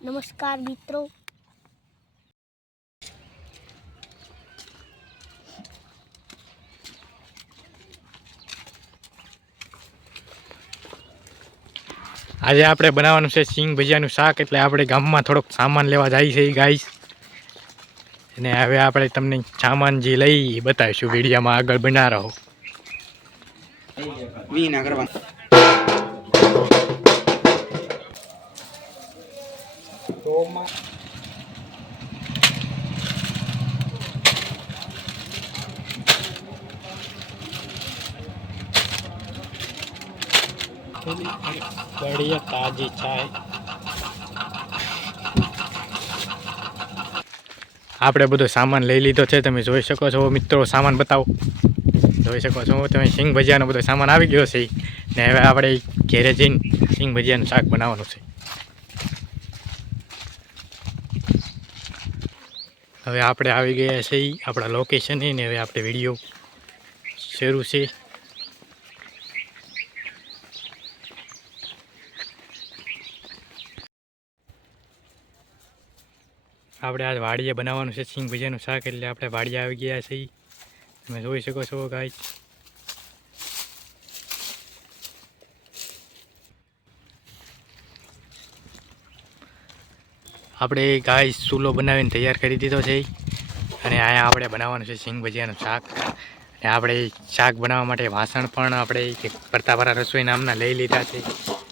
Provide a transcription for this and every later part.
નમસ્કાર મિત્રો. આજે આપણે બનાવવાનું છે સિંગ ભજીયાનું શાક એટલે આપણે ગામમાં થોડોક સામાન લેવા જાય છે ગાઈસ અને હવે આપણે તમને સામાન જે લઈ એ બતાવીશું વિડીયામાં આગળ બના રહો કરવા બઢિયા તાજી ચાય આપણે બધો સામાન લઈ લીધો છે તમે જોઈ શકો છો. મિત્રો સામાન બતાવો. જોઈ શકો છો તમે સિંગ ભજીયાનો બધો સામાન આવી ગયો છે. ને હવે આપણે ઘેરે જઈને સિંગ ભજીયાનું શાક બનાવવાનું છે. હવે આપણે આવી ગયા છે આપણા લોકેશને ને હવે આપણે વીડિયો શરૂ છે. આપણે આજ વાડીએ બનાવવાનું છે સિંગ ભજીયાનું શાક, એટલે આપણે વાડીએ આવી ગયા છીએ. તમે જોઈ શકો છો ગાય આપણે ગાય ચૂલો બનાવીને તૈયાર કરી દીધો છે. અને અહીંયા આપણે બનાવવાનું છે સિંગ ભજીયાનું શાક. અને આપણે શાક બનાવવા માટે વાસણ પણ આપણે પરતાપરા રસોઈ નામના લઈ લીધા છે.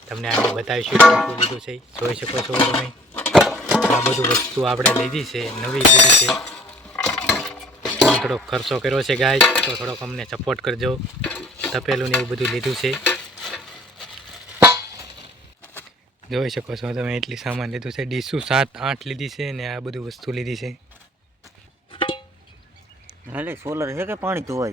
તમને આગળ બતાવીશું શું લીધું છે. જોઈ શકો છો તમે. આ બધું વસ્તુ આપણે લીધી છે, નવી લીધી છે. થોડોક ખર્ચો કર્યો છે ગાય તો થોડોક અમને સપોર્ટ કરજો. તપેલું ને એવું બધું લીધું છે. જોઈ શકો છો તમે એટલી સામાન લીધું છે. ડીશું સાત, આઠ લીધી છે ને આ બધું વસ્તુ લીધી છે. હાલે, સોલર છે કે પાણી ધોવા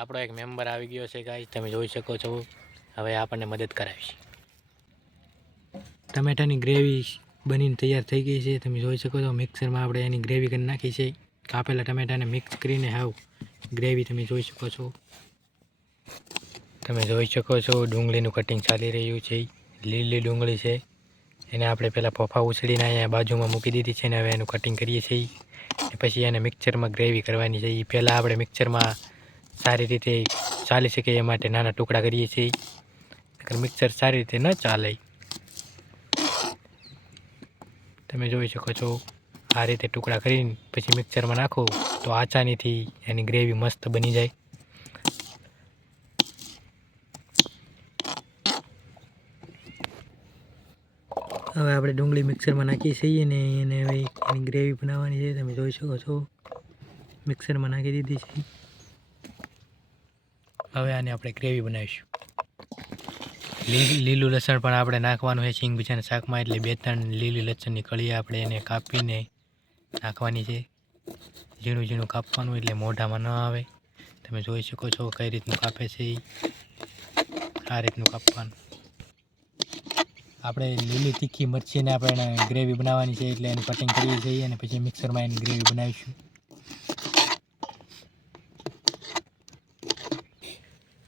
આપણો એક મેમ્બર આવી ગયો છે ગાય તમે જોઈ શકો છો. હવે આપણને મદદ કરાવીશ. ટમેટાની ગ્રેવી બનીને તૈયાર થઈ ગઈ છે. તમે જોઈ શકો છો, મિક્સરમાં આપણે એની ગ્રેવી કરી નાખી છે. કાપેલા ટમેટાને મિક્સ કરીને હાવ ગ્રેવી તમે જોઈ શકો છો. તમે જોઈ શકો છો, ડુંગળીનું કટિંગ ચાલી રહ્યું છે. લીલી ડુંગળી છે. એને આપણે પહેલાં ફોફા ઉછળીને અહીંયા બાજુમાં મૂકી દીધી છે ને હવે એનું કટિંગ કરીએ છીએ. પછી એને મિક્સરમાં ગ્રેવી કરવાની છે. એ પહેલાં આપણે મિક્સરમાં સારી રીતે ચાલી શકે એ માટે નાના ટુકડા કરીએ છીએ. મિક્સર સારી રીતે ન ચાલે. તમે જોઈ શકો છો, આ રીતે ટુકડા કરીને પછી મિક્સરમાં નાખો તો આચાનીથી એની ગ્રેવી મસ્ત બની જાય. હવે આપણે ડુંગળી મિક્સરમાં નાખીએ છીએ ને એને હવે એની ગ્રેવી બનાવવાની છે, તમે જોઈ શકો છો. મિક્સરમાં નાખી દીધી છે. હવે આને આપણે ગ્રેવી બનાવીશું. લીલું લસણ પણ આપણે નાખવાનું છે સિંગ બીજાના શાકમાં. એટલે બે ત્રણ લીલી લસણની કળી આપણે એને કાપીને નાખવાની છે. ઝીણું ઝીણું કાપવાનું એટલે મોઢામાં ન આવે. તમે જોઈ શકો છો કઈ રીતનું કાપે છે એ આ રીતનું કાપવાનું. આપણે લીલી તીખી મરચીને આપણે એને ગ્રેવી બનાવવાની છે, એટલે એની કટિંગ કરીએ છીએ અને પછી મિક્સરમાં એની ગ્રેવી બનાવીશું.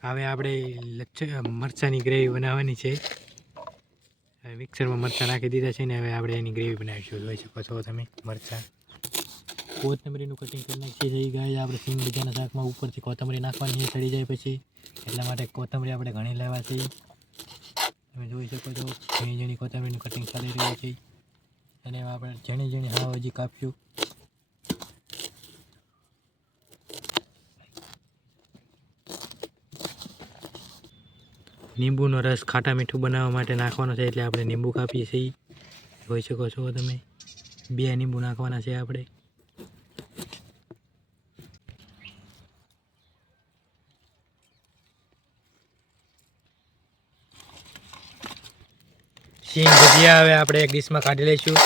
હવે આપણે લચ્છ મરચાંની ગ્રેવી બનાવવાની છે. હવે મિક્સરમાં મરચાં નાખી દીધા છે ને હવે આપણે એની ગ્રેવી બનાવીશું. જોઈ શકો છો તમે, મરચાં. કોથમરીનું કટિંગ કરી નાખીએ છીએ. ગાય આપણે સિંગ બીજાના શાકમાં ઉપરથી કોથમરી નાખવાની છે ચડી જાય પછી. એટલા માટે કોથમરી આપણે ઘણી લેવા છે. તમે જોઈ શકો છો ઝીણી ઝીણી કોથમરીનું કટિંગ ચાલી રહ્યું છે. અને આપણે ઝીણી ઝીણી હાવ હજી કાપ્યું. લીંબુનો રસ ખાટા મીઠું બનાવવા માટે નાખવાનો છે એટલે આપણે લીંબુ કાપીએ છીએ. જોઈ શકો છો તમે. બે લીંબુ નાખવાના છે આપણે. સિંગ ભજીયા હવે આપણે એક ડીશમાં કાઢી લઈશું.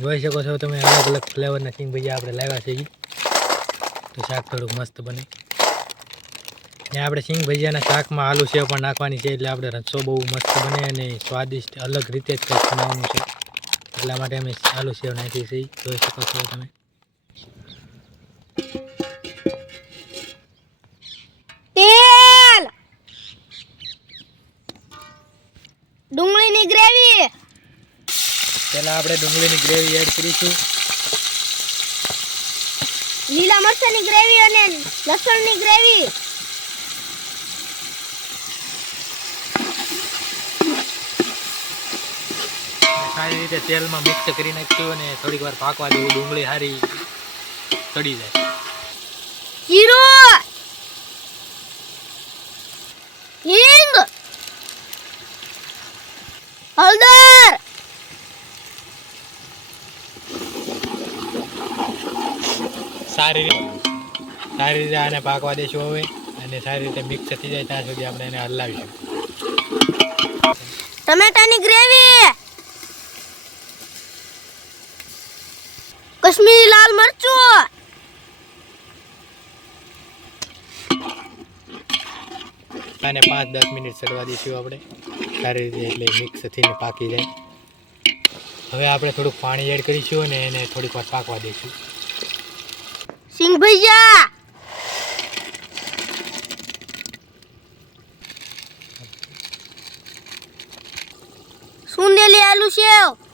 જોઈ શકો છો તમે અલગ અલગ ફ્લેવરના સિંગ ભજીયા આપણે લાવ્યા છે તો શાક થોડુંક મસ્ત બને. ને આપણે સિંગ ભજીયાના શાકમાં આલુ સેવ પણ નાખવાની છે એટલે આપણે રસો બહુ મસ્ત બને અને સ્વાદિષ્ટ અલગ રીતે જ કંઈક બનાવવાનું છે. એટલા માટે અમે આલુ સેવ નાખી છે. જોઈ શકો છો તમે. તેલ! ડુંગળીની ગ્રેવી! પહેલાં આપણે ડુંગળીની ગ્રેવી એડ કરીશું. લીલા મરચાંની ગ્રેવી અને લસણની ગ્રેવી. સારી રીતે તેલમાં મિક્સ કરી નાખ્યું અને થોડીક વાર પાકવા દેવું ડુંગળી સારી ચડી જાય. જીરું હિંગ! હળદર! સારી રીતે સારી રીતે આને પાકવા દેશું હવે અને સારી રીતે મિક્સ થઈ જાય ત્યાં સુધી આપણે એને હલાવીશું. ટમેટાની ગ્રેવી! કશ્મીરી લાલ મરચું. આને પાંચ દસ મિનિટ ચડવા દઈશું આપણે. સારી રીતે એટલે મિક્સ થઈને પાકી જાય. હવે આપણે થોડુંક પાણી એડ કરીશું અને એને થોડીક વાર પાકવા દઈશું. સિંગ ભૈયા. સુંદેલી આલુ સેવ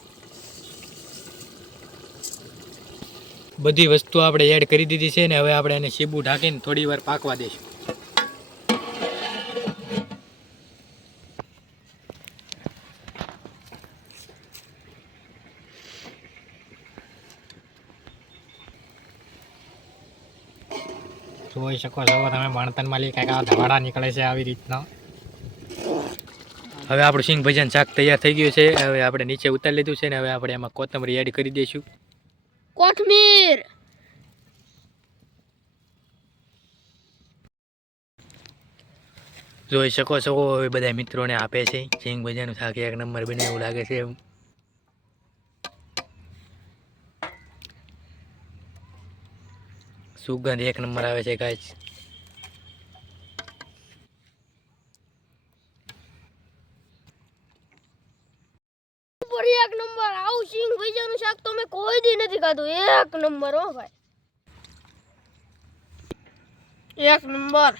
બધી વસ્તુ આપણે એડ કરી દીધી છે ને હવે આપણે એને સીબું ઢાંકીને થોડી વાર પાકવા દઈશું. જોઈ શકો છો તમે લઈ કાંઈક આ ધવાડા નીકળે છે આવી રીતના. હવે આપણું સિંગ ભજન શાક તૈયાર થઈ ગયું છે, હવે આપણે નીચે ઉતારી લીધું છે ને હવે આપણે એમાં કોથમરી એડ કરી દઈશું. કોથમીર. જોઈ શકો છો, હવે બધા મિત્રોને આપે છે. સિંગ ભજાનું શાક એક નંબર બને એવું લાગે છે એવું સુગંધ એક નંબર આવે છે કાંઈ ઉપર એક નંબર. આવું સિંગ ભજીયાનું શાક તો મેં કોઈ દી નથી ખાધું. એક નંબર હો ભાઈ. એક નંબર.